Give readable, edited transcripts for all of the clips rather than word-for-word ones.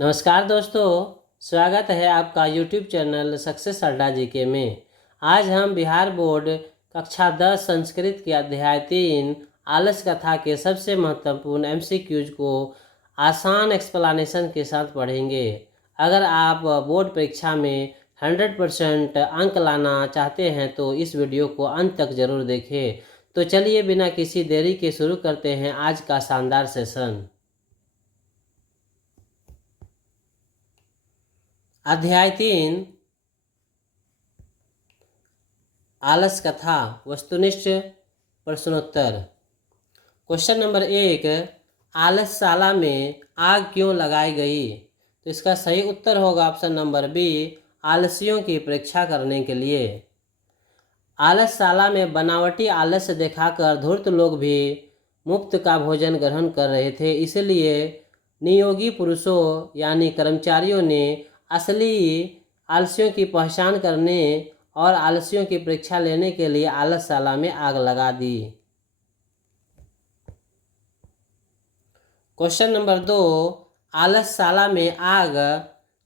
नमस्कार दोस्तों, स्वागत है आपका YouTube चैनल सक्सेस अड्डा जीके में। आज हम बिहार बोर्ड कक्षा 10 संस्कृत के अध्याय 3 आलस कथा के सबसे महत्वपूर्ण MCQs को आसान एक्सप्लेनेशन के साथ पढ़ेंगे। अगर आप बोर्ड परीक्षा में 100% अंक लाना चाहते हैं तो इस वीडियो को अंत तक जरूर देखें। तो चलिए बिना किसी देरी के शुरू करते हैं आज का शानदार सेशन। अध्याय 3 आलस कथा वस्तुनिष्ठ प्रश्नोत्तर। क्वेश्चन नंबर 1, आलसशाला में आग क्यों लगाई गई? तो इसका सही उत्तर होगा ऑप्शन नंबर बी, आलसियों की परीक्षा करने के लिए। आलसशाला में बनावटी आलस दिखाकर धूर्त लोग भी मुफ्त का भोजन ग्रहण कर रहे थे, इसलिए नियोगी पुरुषों यानी कर्मचारियों ने असली आलसियों की पहचान करने और आलसियों की परीक्षा लेने के लिए आलसशाला में आग लगा दी। क्वेश्चन नंबर 2, आलसशाला में आग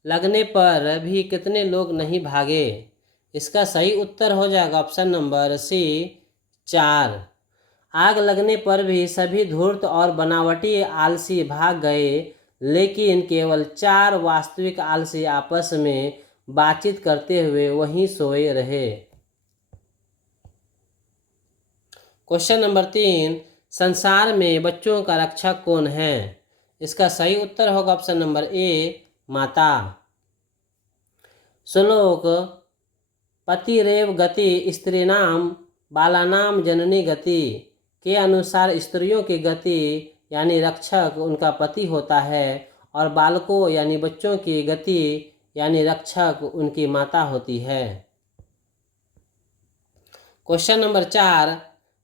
लगने पर भी कितने लोग नहीं भागे? इसका सही उत्तर हो जाएगा ऑप्शन नंबर सी, 4। आग लगने पर भी सभी धूर्त और बनावटी आलसी भाग गए, लेकिन केवल 4 वास्तविक आलसी आपस में बातचीत करते हुए वहीं सोए रहे। क्वेश्चन नंबर 3, संसार में बच्चों का रक्षक कौन है? इसका सही उत्तर होगा ऑप्शन नंबर ए, माता। श्लोक पतिरेव गति स्त्रीणाम बालानाम जननी गति के अनुसार स्त्रियों की गति यानी रक्षक उनका पति होता है और बालकों यानी बच्चों की गति यानी रक्षक उनकी माता होती है। क्वेश्चन नंबर 4,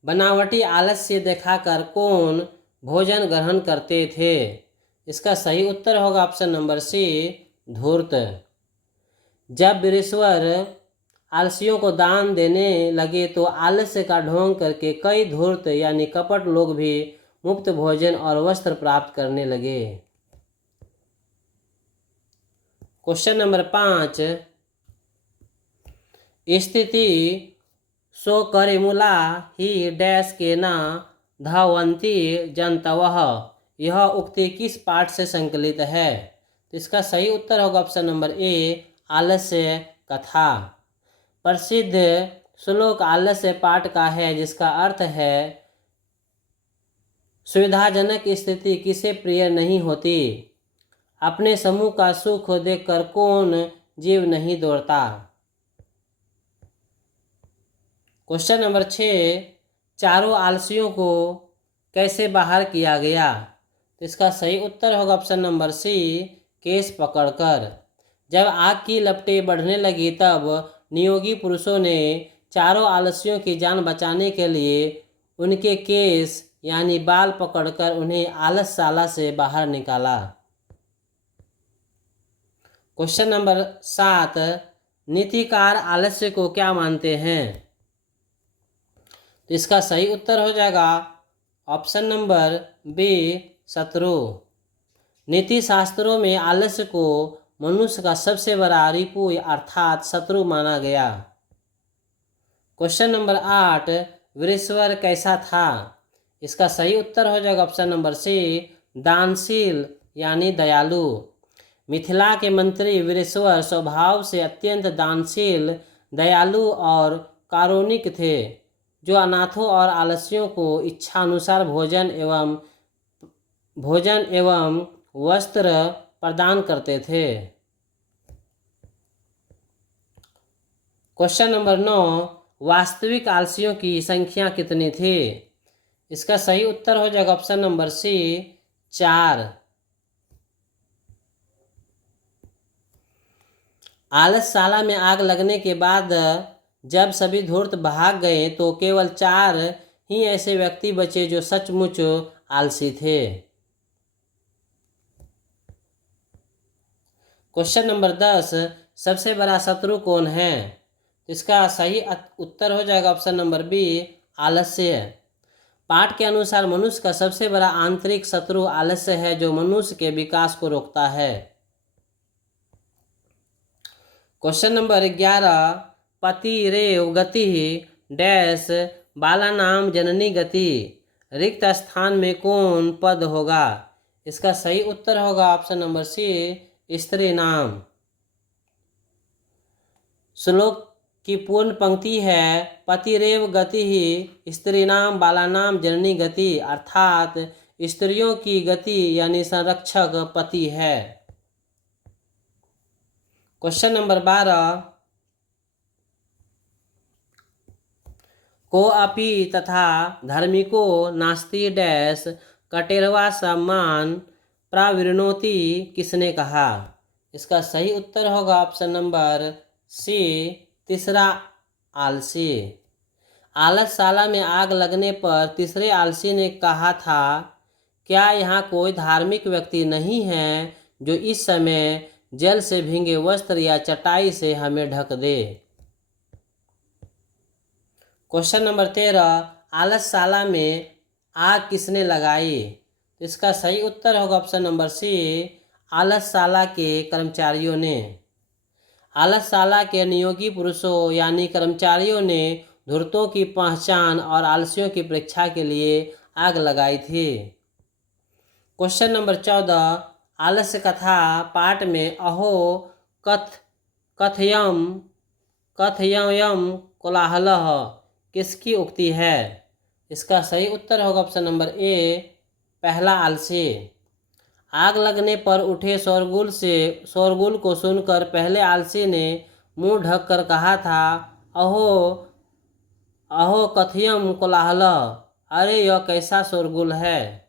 बनावटी आलस्य दिखाकर कौन भोजन ग्रहण करते थे? इसका सही उत्तर होगा ऑप्शन नंबर सी, धूर्त। जब वीरेश्वर आलसियों को दान देने लगे तो आलस्य का ढोंग करके कई धूर्त यानी कपट लोग भी मुफ्त भोजन और वस्त्र प्राप्त करने लगे। क्वेश्चन नंबर 5, स्थिति सो करेमुला ही डैश के ना धावंती जनतवः, यह उक्ति किस पाठ से संकलित है? तो इसका सही उत्तर होगा ऑप्शन नंबर ए, आलस्य कथा। प्रसिद्ध श्लोक आलस्य पाठ का है, जिसका अर्थ है सुविधाजनक स्थिति किसे प्रिय नहीं होती, अपने समूह का सुख देखकर कौन जीव नहीं दौड़ता। क्वेश्चन नंबर 6, चारों आलसियों को कैसे बाहर किया गया? तो इसका सही उत्तर होगा ऑप्शन नंबर सी, केस पकड़कर। जब आग की लपटें बढ़ने लगी तब नियोगी पुरुषों ने चारों आलसियों की जान बचाने के लिए उनके केस यानी बाल पकड़कर उन्हें आलसशाला से बाहर निकाला। क्वेश्चन नंबर 7, नीतिकार आलस्य को क्या मानते हैं? तो इसका सही उत्तर हो जाएगा ऑप्शन नंबर बी, शत्रु। नीति शास्त्रों में आलस्य को मनुष्य का सबसे बड़ा रिपु अर्थात शत्रु माना गया। क्वेश्चन नंबर 8, वीरेश्वर कैसा था? इसका सही उत्तर हो जाएगा ऑप्शन नंबर सी, दानशील यानी दयालु। मिथिला के मंत्री वीरेश्वर स्वभाव से अत्यंत दानशील, दयालु और कारुणिक थे, जो अनाथों और आलसियों को इच्छानुसार भोजन एवं वस्त्र प्रदान करते थे। क्वेश्चन नंबर 9, वास्तविक आलसियों की संख्या कितनी थी? इसका सही उत्तर हो जाएगा ऑप्शन नंबर सी, 4। आलसशाला में आग लगने के बाद जब सभी धूर्त भाग गए तो केवल 4 ही ऐसे व्यक्ति बचे जो सचमुच आलसी थे। क्वेश्चन नंबर 10, सबसे बड़ा शत्रु कौन है? इसका सही उत्तर हो जाएगा ऑप्शन नंबर बी, आलस्य। पाठ के अनुसार मनुष्य का सबसे बड़ा आंतरिक शत्रु आलस्य है, जो मनुष्य के विकास को रोकता है। क्वेश्चन नंबर 11, पति रेव गति डैश बालानाम जननी गति, रिक्त स्थान में कौन पद होगा? इसका सही उत्तर होगा ऑप्शन नंबर सी, स्त्री नाम। श्लोक की पूर्ण पंक्ति है पतिरेव गति ही स्त्रीणाम बालानाम जननी गति, अर्थात स्त्रियों की गति यानी संरक्षक पति है। क्वेश्चन नंबर 12, को अपि तथा धार्मिको नास्ति डैश कटेरवा सम्मान प्राविर्णोति, किसने कहा? इसका सही उत्तर होगा ऑप्शन नंबर सी, तीसरा आलसी। आलसशाला में आग लगने पर तीसरे आलसी ने कहा था, क्या यहाँ कोई धार्मिक व्यक्ति नहीं है जो इस समय जल से भींगे वस्त्र या चटाई से हमें ढक दे? क्वेश्चन नंबर 13, आलसशाला में आग किसने लगाई? तो इसका सही उत्तर होगा ऑप्शन नंबर सी, आलसशाला के कर्मचारियों ने। आलसशाला के नियोगी पुरुषों यानी कर्मचारियों ने धूर्तों की पहचान और आलसियों की परीक्षा के लिए आग लगाई थी। क्वेश्चन नंबर 14, आलस्य कथा पाठ में अहो कथयम कोलाहलः किसकी उक्ति है? इसका सही उत्तर होगा ऑप्शन नंबर ए, पहला आलसी। आग लगने पर उठे शोरगुल को सुनकर पहले आलसी ने मुंह ढककर कहा था, अहो अहो कथयम कोलाहलः, अरे यह कैसा शोरगुल है।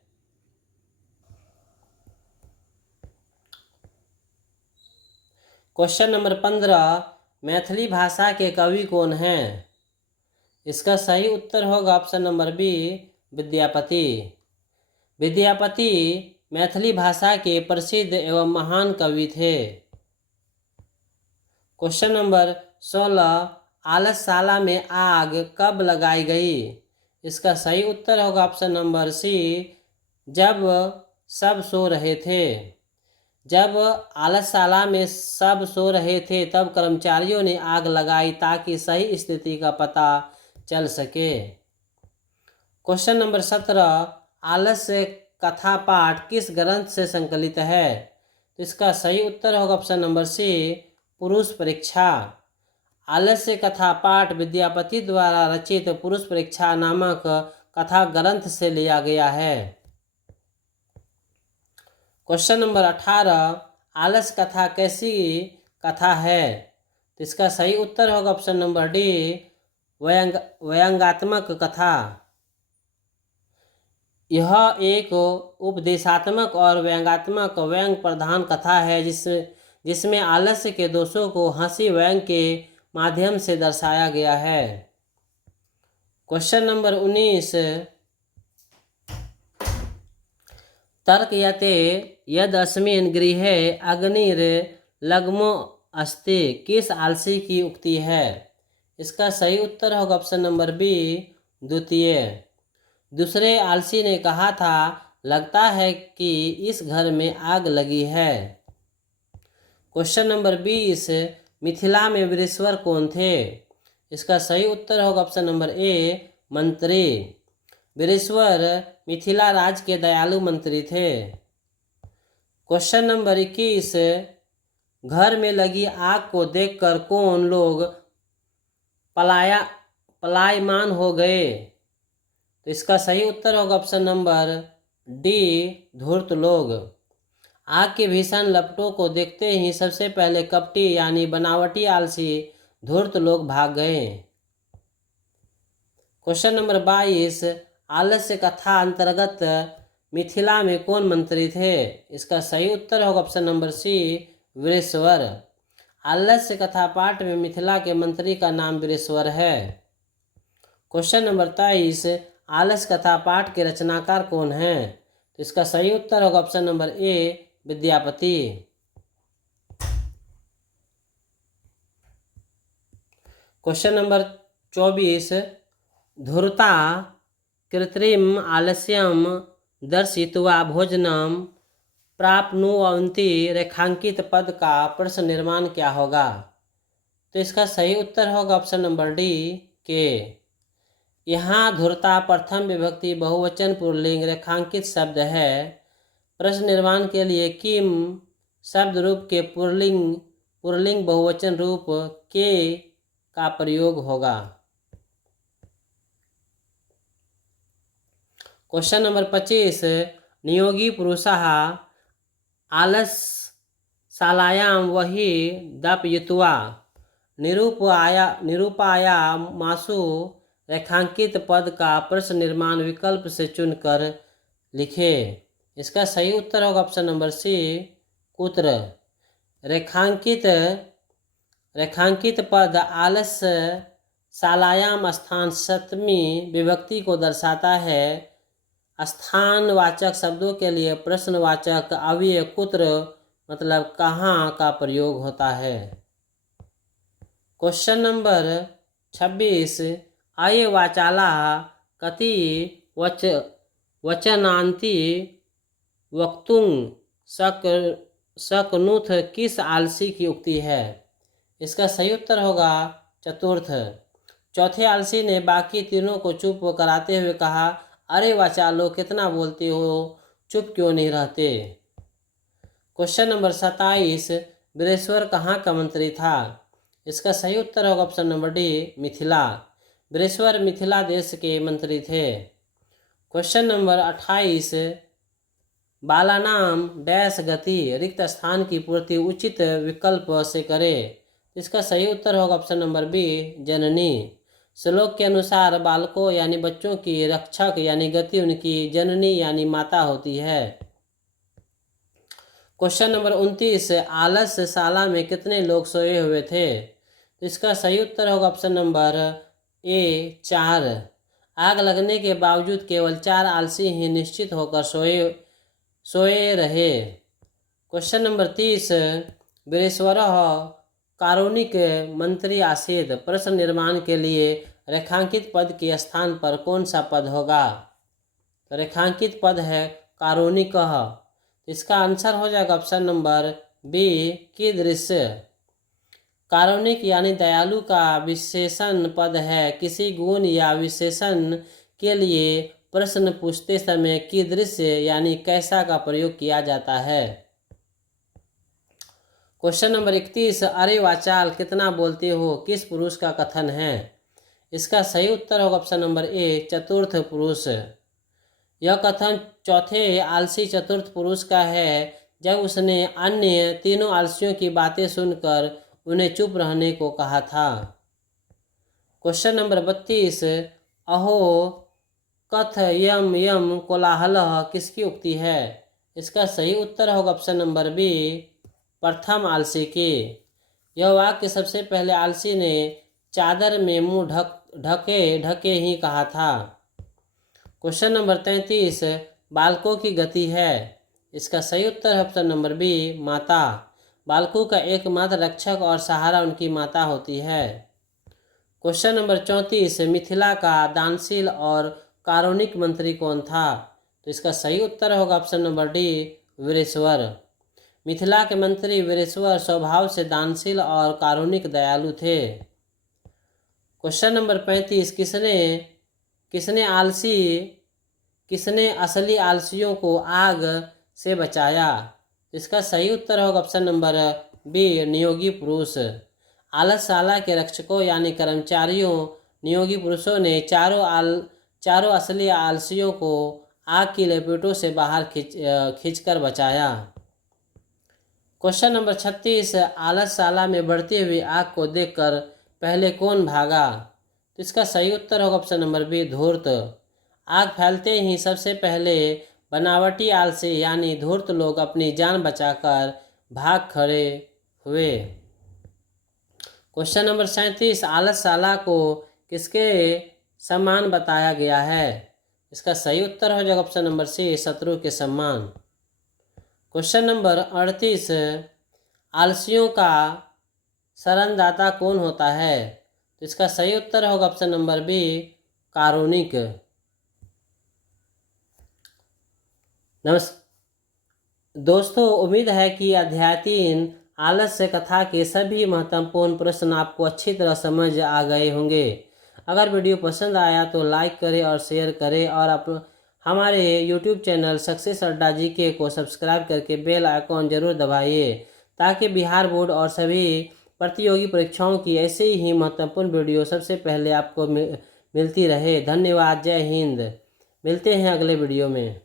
क्वेश्चन नंबर 15, मैथिली भाषा के कवि कौन हैं? इसका सही उत्तर होगा option number B, Vidyapati. Vidyapati Maithili भाषा के प्रसिद्ध एवं महान कवि थे। क्वेश्चन नंबर 16, आलसशाला में आग कब लगाई गई? इसका सही उत्तर होगा ऑप्शन नंबर सी, जब सब सो रहे थे। जब आलसशाला में सब सो रहे थे तब कर्मचारियों ने आग लगाई ताकि सही स्थिति का पता चल सके। क्वेश्चन नंबर 17, आलस्य कथा पाठ किस ग्रंथ से संकलित है? तो इसका सही उत्तर होगा ऑप्शन नंबर सी, पुरुष परीक्षा। आलस्य कथा पाठ विद्यापति द्वारा रचित पुरुष परीक्षा नामक कथा ग्रंथ से लिया गया है। क्वेश्चन नंबर 18, आलस्य कथा कैसी कथा है? तो इसका सही उत्तर होगा ऑप्शन नंबर डी, व्यंग्यात्मक कथा। यह एक उपदेशात्मक और व्यंग्यात्मक व्यंग प्रधान कथा है जिसमें आलस्य के दोषों को हंसी व्यंग के माध्यम से दर्शाया गया है। क्वेश्चन नंबर 19, तर्कयते यदस्मिन् गृहे अग्निर्लग्नो अस्ति, किस आलसी की उक्ति है? इसका सही उत्तर होगा ऑप्शन नंबर बी, द्वितीय। दूसरे आलसी ने कहा था, लगता है कि इस घर में आग लगी है। क्वेश्चन नंबर 20, मिथिला में वीरेश्वर कौन थे? इसका सही उत्तर होगा ऑप्शन नंबर ए, मंत्री। वीरेश्वर मिथिला राज के दयालु मंत्री थे। क्वेश्चन नंबर 21, घर में लगी आग को देखकर कौन लोग पलायमान हो गए? तो इसका सही उत्तर होगा ऑप्शन नंबर डी, धूर्त लोग। आग के भीषण लपटों को देखते ही सबसे पहले कपटी यानी बनावटी आलसी धूर्त लोग भाग गए। क्वेश्चन नंबर 22, आलस्य कथा अंतर्गत मिथिला में कौन मंत्री थे? इसका सही उत्तर होगा ऑप्शन नंबर सी, वीरेश्वर। आलस्य कथा पाठ में मिथिला के मंत्री का नाम वीरेश्वर है। क्वेश्चन नंबर 23, आलस्य कथा पाठ के रचनाकार कौन हैं? तो इसका सही उत्तर होगा option number A, Vidyapati. Question number 24, धूर्ता कृत्रिम आलस्यम दर्शित्वा भोजनम प्राप्नुवन्ति रेखांकित पद का प्रश्न निर्माण क्या होगा? तो इसका सही उत्तर होगा ऑप्शन नंबर डी के। यहाँ धुरता प्रथम विभक्ति बहुवचन पुल्लिंग रेखांकित शब्द है। प्रश्न निर्माण के लिए किम शब्द रूप के पुल्लिंग बहुवचन रूप के का प्रयोग होगा। क्वेश्चन नंबर 25, नियोगी पुरुषः आलस्यशालायां वही दपयित्वा निरूपायामासु रेखांकित पद का प्रश्न निर्माण विकल्प से चुनकर लिखे। इसका सही उत्तर होगा ऑप्शन नंबर सी कुत्र। रेखांकित पद आलस्यशालायां स्थान सप्तमी विभक्ति को दर्शाता है। स्थानवाचक शब्दों के लिए प्रश्नवाचक अव्यय कुत्र मतलब कहाँ का प्रयोग होता है। क्वेश्चन नंबर 26, अये वाचालाः कति वचनान्ति वक्तुं शक्नुथ किस आलसी की उक्ति है। इसका सही उत्तर होगा चतुर्थ। चौथे आलसी ने बाकी तीनों को चुप कराते हुए कहा, अरे वाचालो कितना बोलते हो, चुप क्यों नहीं रहते। क्वेश्चन नंबर 27, वीरेश्वर कहाँ का मंत्री था। इसका सही उत्तर होगा option number D Mithila. Vireshwar Mithila देश के मंत्री थे। क्वेश्चन नंबर 28, बालानाम डैश गति रिक्त स्थान की पूर्ति उचित विकल्प से करे। इसका सही उत्तर होगा ऑप्शन नंबर बी जननी। श्लोक के अनुसार बालकों यानी बच्चों की रक्षक यानी गति उनकी जननी यानी माता होती है। क्वेश्चन नंबर 29, आलस्यशाला में कितने लोग सोए हुए थे। इसका सही उत्तर होगा ऑप्शन नंबर ए 4। आग लगने के बावजूद केवल 4 आलसी ही निश्चित होकर सोए रहे। क्वेश्चन नंबर 30, वीरेश्वरः कारुणिक मंत्री आसीत्। प्रश्न निर्माण के लिए रेखांकित पद के स्थान पर कौन सा पद होगा। तो रेखांकित पद है कारुणिकः। इसका आंसर हो जाएगा ऑप्शन नंबर बी कीदृश। कारुणिक यानी दयालु का विशेषण पद है। किसी गुण या विशेषण के लिए प्रश्न पूछते समय कीदृश यानी कैसा का प्रयोग किया जाता है। क्वेश्चन नंबर 31, अरे वाचाल कितना बोलते हो किस पुरुष का कथन है। इसका सही उत्तर होगा ऑप्शन नंबर ए चतुर्थ पुरुष। यह कथन चौथे आलसी चतुर्थ पुरुष का है जब उसने अन्य तीनों आलसियों की बातें सुनकर उन्हें चुप रहने को कहा था। क्वेश्चन नंबर 32, अहो कथ यम यम कोलाहलः किसकी उक्ति है। इसका सही उत्तर होगा ऑप्शन नंबर बी प्रथम आलसी की। यह वाक्य सबसे पहले आलसी ने चादर में मुंह ढके ही कहा था। क्वेश्चन नंबर 33, बालकों की गति है। इसका सही उत्तर है ऑप्शन नंबर बी माता। बालकों का एकमात्र रक्षक और सहारा उनकी माता होती है। क्वेश्चन नंबर 34, मिथिला का दानशील और कारुणिक मंत्री कौन था। तो इसका सही उत्तर होगा option number D Vireshwar. Mithila के मंत्री वीरेश्वर स्वभाव से दानशील और कारुणिक दयालु थे। क्वेश्चन नंबर 35, किसने असली आलसियों को आग से बचाया। इसका सही उत्तर होगा ऑप्शन नंबर बी नियोगी पुरुष। आलस्यशाला के रक्षकों यानी कर्मचारियों नियोगी पुरुषों ने चारों असली आलसियों को आग की लपेटों से बाहर खींचकर बचाया। क्वेश्चन नंबर 36, आलस्यशाला में बढ़ती हुई आग को देखकर पहले कौन भागा। तो इसका सही उत्तर होगा ऑप्शन नंबर बी धूर्त। आग फैलते ही सबसे पहले बनावटी आलसी यानी धूर्त लोग अपनी जान बचाकर भाग खड़े हुए। क्वेश्चन नंबर 37, आलस्यशाला को किसके समान बताया गया है। इसका सही उत्तर हो जाएगा ऑप्शन नंबर सी शत्रु के समान। क्वेश्चन नंबर 38, आलसियों का शरणदाता कौन होता है। तो इसका सही उत्तर होगा ऑप्शन नंबर बी कारुणिक। दोस्तों उम्मीद है कि अध्याय 3 आलस्य कथा के सभी महत्वपूर्ण प्रश्न आपको अच्छी तरह समझ आ गए होंगे। अगर वीडियो पसंद आया तो लाइक करें और शेयर करें और हमारे यूट्यूब चैनल सक्सेस अड्डा जीके को सब्सक्राइब करके बेल आइकॉन जरूर दबाइए, ताकि बिहार बोर्ड और सभी प्रतियोगी परीक्षाओं की ऐसे ही महत्वपूर्ण वीडियो सबसे पहले आपको मिलती रहे। धन्यवाद। जय हिंद। मिलते हैं अगले वीडियो में।